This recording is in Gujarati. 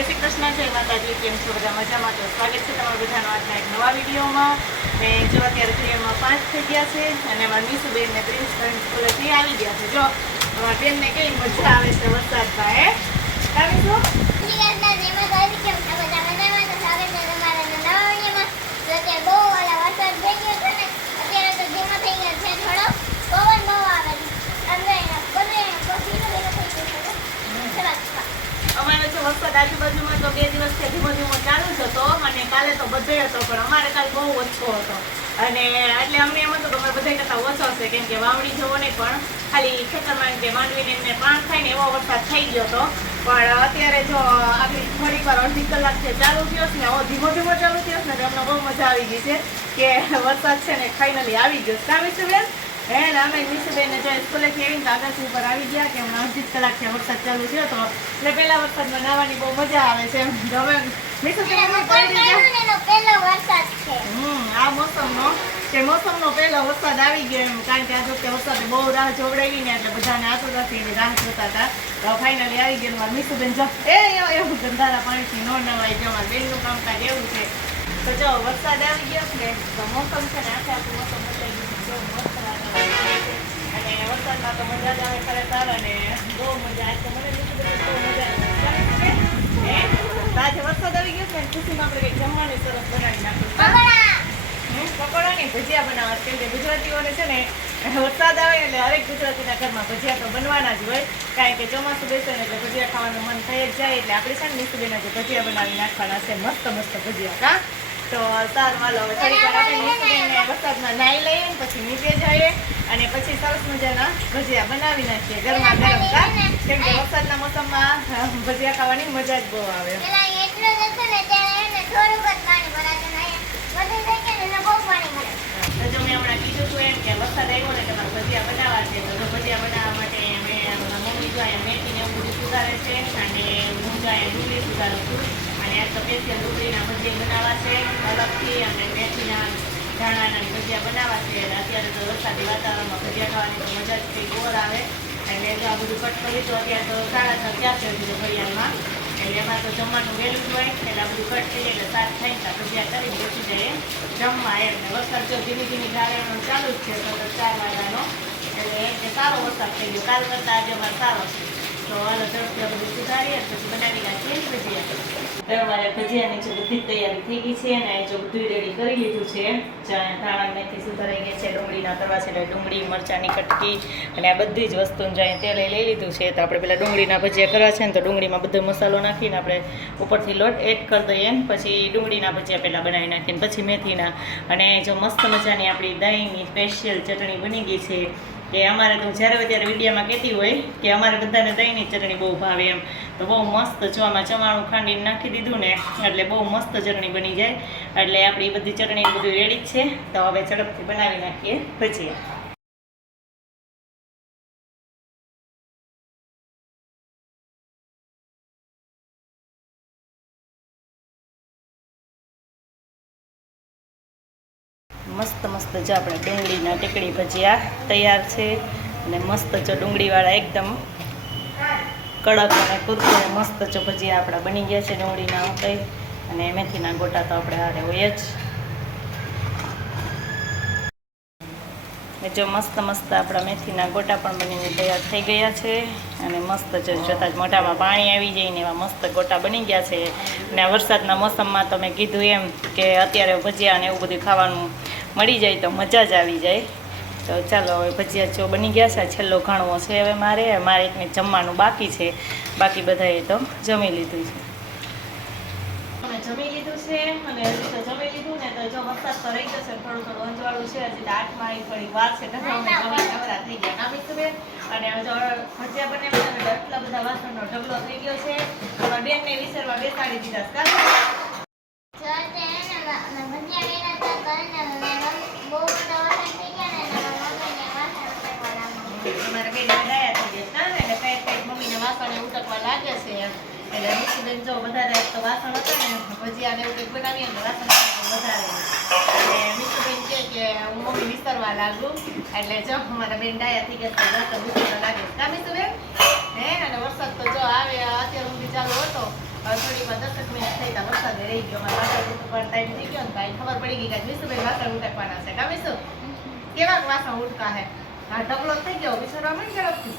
જય શ્રી કૃષ્ણ, જય માતાજી. કેમ છો બધા? મજામાં? તો સ્વાગત છે તમારું બધાનો આજના એક નવા વિડીયોમાં. ને જો અત્યારે ઘડિયાળમાં 5 થઈ ગયા છે અને અમારા મીસુબેન ને પ્રિન્સ સ્કૂલેથી આવી ગયા છે. જો અમારા બેનને કઈ મજા આવે છે વરસાદમાં. હે આવી છો? અમારે જો વરસાદ આજુબાજુમાં તો 2 દિવસથી ધીમો ધીમો ચાલુ જ હતો અને કાલે તો બધે હતો, પણ અમારે કાલે બહુ ઓછો હતો. અને એટલે અમને એમ હતું કે અમારે બધા કરતાં ઓછો હશે, કેમ કે વાવણી જેવો નહીં પણ ખાલી ખેતરમાં કે માંડવીને એમને પાણ થાય ને એવો વરસાદ થઈ ગયો હતો. પણ અત્યારે જો આગળ થોડીક વાર અડધી કલાકથી ચાલુ થયો છે ને એવો ધીમો ધીમો ચાલુ થયો છે ને અમને બહુ મજા આવી ગઈ છે કે વરસાદ છે ને ફાઇનલી આવી ગયો. કાવી છે બેન? હે ને અમે મીસુબેન જો સ્કૂલેથી આવીને કાગળ ઉપર આવી ગયા કે હમણાં અડધી કલાકથી વરસાદ ચાલુ થયો હતો એટલે પહેલા વરસાદમાં નાહવાની બહુ મજા આવે છે. હવે મીસુબેન આ મોસમનો પહેલો વરસાદ આવી ગયો એમ, કારણ કે આ વખતે વરસાદે બહુ રાહ જોવડાવી ને એટલે બધાને આતુરતાથી એની રાહ જોતા હતા. તો ફાઇનલી આવી ગયો. મારા મીસુબેન જો એવું ગંધારા પાણીથી ન નવાય. જો મારા બેનનું કામકાજ એવું છે. તો જો વરસાદ આવી ગયો છે તો મોસમ છે ને આખું મોસમ બદલાઈ ગયું છે. અને વરસાદમાં તો મજા જ આવે ખરેખર અને બહુ મજા. આજ તો મને બહુ મજા આવે. આજે વરસાદ આવી ગયો છે ને ખુશીમાં આપણે કંઈક જમવાની સરસ બનાવી નાખ્યું. પકોડા ને ભજીયા બનાવવા, કેમ કે ગુજરાતીઓને છે ને વરસાદ આવે એટલે હરેક ગુજરાતીના ઘરમાં ભજીયા તો બનવાના જ હોય, કારણ કે ચોમાસું બેસે ને એટલે ભજીયા ખાવાનું મન થઈ જ જાય. એટલે આપણે છે ને મીસુબેન જે ભજીયા બનાવી નાખવાના છે, મસ્ત મસ્ત ભજીયા. કા તો સારું, હાલો હવે થોડીક વાર આપણે મીસુબેનને વરસાદમાં નાહી લઈએ ને પછી નીચે જઈએ અને પછી સરસ મજાના ભજીયા બનાવી નાખીએ ગરમા ગરમ. કા કેમ કે વરસાદના મોસમમાં ભજીયા ખાવાની મજા જ બહુ આવે. તો મેં હમણાં કીધું હતું એમ કે વરસાદ આવ્યો ને તમારે ભજીયા બનાવવા છે. તો ભજીયા બનાવવા માટે મેં મમ્મી જો અહીંયા મેથીને એવું બધું સુધારે છે અને હું જો અહીંયા ડુંગળી સુધારું છું. અને આ તો સ્પેશિયલ ડુંગળીના ભજીયા બનાવવા છે અલગથી, અને મેથીના ધાણાના ભજીયા બનાવવા છે. અત્યારે તો વરસાદી વાતાવરણમાં ભજીયા ખાવાની તો મજા જ કંઈક ઓર આવે. એટલે જો આ બધું કટ કરી તો અત્યારે તો 6:30 થયા છે હજુ ઘડિયાળમાં. એટલે એમાં તો જમવાનું વહેલું જ હોય એટલે આ બધું કટ થઈએ એટલે 7 થાય ને ભજીયા કરીને બેસી જાય જમવા એમ. વરસાદ જો ધીમી ધીમી ધારેનો ચાલુ જ છે સતત 4 વાગ્યાનો. એટલે સારો વરસાદ થઈ ગયો, કાલ કરતાં આજે અમારે સારો છે. તો હાલો ઝડપથી બધું સુધારીએ પછી બનાવી નાખીએ ભજીયા. તો અમારે ભજીયાની જો બધી તૈયારી થઈ ગઈ છે અને જો બધું રેડી કરી લીધું છે. ધાણા મેથી સુધારાઈ ગયા છે, ડુંગળીના કરવા છે એટલે ડુંગળી મરચાંની કટકી અને આ બધી જ વસ્તુને જાય તેલ લઈ લીધું છે. તો આપણે પેલા ડુંગળીના ભજીયા કરવા છે ને તો ડુંગળીમાં બધો મસાલો નાખીને આપણે ઉપરથી લોટ એડ કરી દઈએ ને પછી ડુંગળીના ભજીયા પહેલાં બનાવી નાખીને પછી મેથીના. અને જો મસ્ત મજાની આપણી દહીંની સ્પેશિયલ ચટણી બની ગઈ છે. કે અમારે તો જ્યારે ત્યારે વિડીયોમાં કહેતી હોય કે અમારે બધાને દહીંની ચટણી બહુ ભાવે એમ. તો બહુ મસ્ત ચોમાં ચવાણું ખાંડીને નાખી દીધું ને એટલે બહુ મસ્ત ચટણી બની જાય. એટલે આપણી બધી ચટણી બધું રેડી જ છે. તો હવે ઝડપથી બનાવી નાખીએ ભજીયા. મસ્ત મસ્ત જો આપણે ડુંગળીના ટીકડી ભજીયા તૈયાર છે. અને મસ્ત જો ડુંગળીવાળા એકદમ કડક અને કુરકુરે મસ્ત જો ભજીયા આપણા બની ગયા છે ડુંગળીના ઉકળી. અને મેથીના ગોટા તો આપણે હારે હોય જ. જો મસ્ત મસ્ત આપણા મેથીના ગોટા પણ બનીને તૈયાર થઈ ગયા છે. અને મસ્ત જોતાં જ મોઢામાં પાણી આવી જાય ને એવા મસ્ત ગોટા બની ગયા છે. અને વરસાદના મોસમમાં તો મેં કીધું એમ કે અત્યારે ભજીયા ને એવું બધું ખાવાનું મળી જાય તો મજા જ આવી જાય. તો ચાલો હવે ભજીયા જો બની ગયા છે. છેલ્લો ઘણવો છે હવે મારે એકને જમવાનું બાકી છે, બાકી બધાએ તો જમી લીધું છે. જમી લીધું છે અને હજી તો જમી લીધું ને તો જો વરસાદ તો રહી જશે, થોડું થોડું અંજવાળું છે. હજી તો 8 માં થોડી વાર છે. અમે જમી નવરા થઈ ગયા કામી સુબે. અને જો ભજીયા બનાવ્યા એટલે એટલા બધા વાસણનો ઢગલો થઈ ગયો છે. બેનને વિસરવા બેસાડી દીધા. અમારે કઈ ડાયા થઈ ગયા એટલે કઈ મમ્મીને વાસણે ઉટકવા લાગે છે એમ. એટલે મીસુબેન જો વધારે તો વાસણ હતા ને ભજીયા ને એવું કંઈક બનાવીએ ને વાસણ વધારે. અને મીસુબેન કે હું મમ્મી વિસરવા લાગુ એટલે જો અમારા બેન ડાયા થઈ ગયા વાસણ વિસરવા લાગે. કા મીસુબેન? હે અને વરસાદ તો જો આવે અત્યારે ઊંધી ચાલુ હતો થોડીક વાર 10 મિનિટ થઈ તા વરસાદે રહી ગયો. અમારે વાસણ ઉઠવાનો ટાઈમ થઈ ગયો ને તો ખબર પડી ગઈ કે વિશુભાઈ વાસણ ઉઠકવાના છે. કા વિશુ? કેવા વાસણ ઉઠકા હે? હા ઢગલો થઈ ગયો વિસરવા માંડ ઝડપથી.